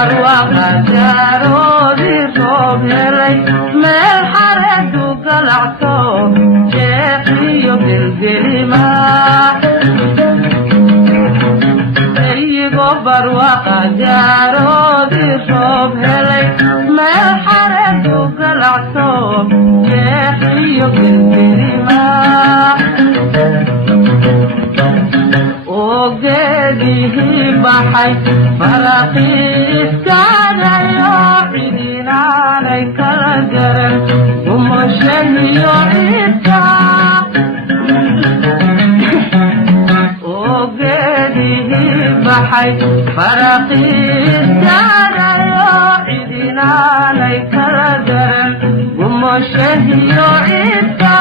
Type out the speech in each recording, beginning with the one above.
barwaqa jaaroodii roob helay meel xareedu galacto jeexiyo gelgelima iyagoo barwaqa jaaroodii roob helay meel xareedu galacto jeexiyo gelgelima ogeedihii baxay faraqiiskaadayo cidinaanay kala garan gumashahiyo ciidka ogeedihii baxay faraqiiskaadayo cidinaanay kala garan gumashahiyo ciidka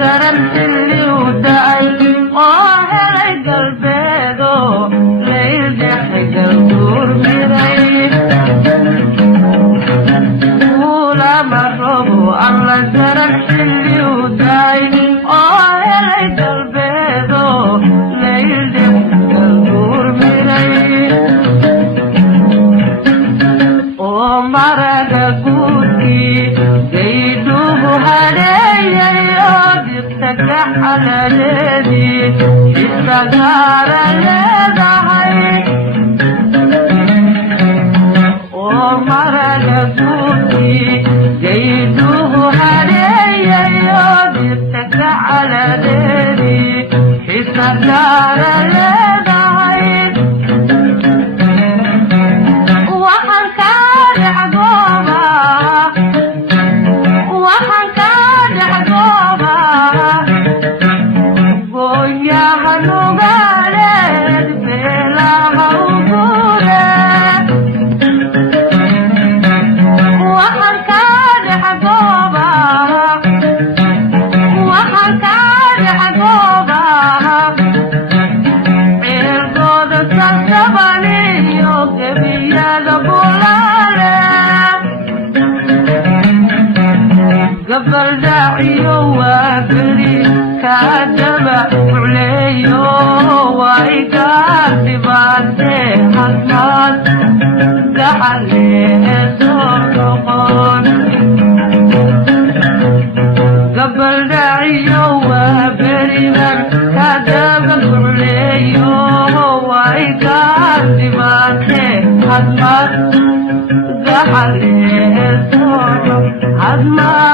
daran xilli u da'ay oo helay galbeedo layl dhexe galduur miray ulama robo alla daran xilli u da'ay oo helay galbeedo layl dhexe galduur miray oo maraga guudkii gayduhu hadheeyayo dirta gaxaladeedii isagaara leedahay oo maraga guudkii gayduhu hadheeyayo dirta gaxaladeedii isagaara leedahay waxaan kaa dhex goobaa waxaan kaa dhex goobaa gooyaha nugaaleed beelaha uguule waxaan kaa dhex goobaa waxaan kaa dhex goobaa ceelkooda salsabaniyo gebiyada bulaale gabaldhaciyo waa beri kaadaba culeeyo waa igaar dhibaatee hadmaad gaxaleesoo noqon gabaldhaciyo waa beriban kaadaba culeeyo waa igaar dhibaatee hadmaad gaxaleesoo noqon hadmaad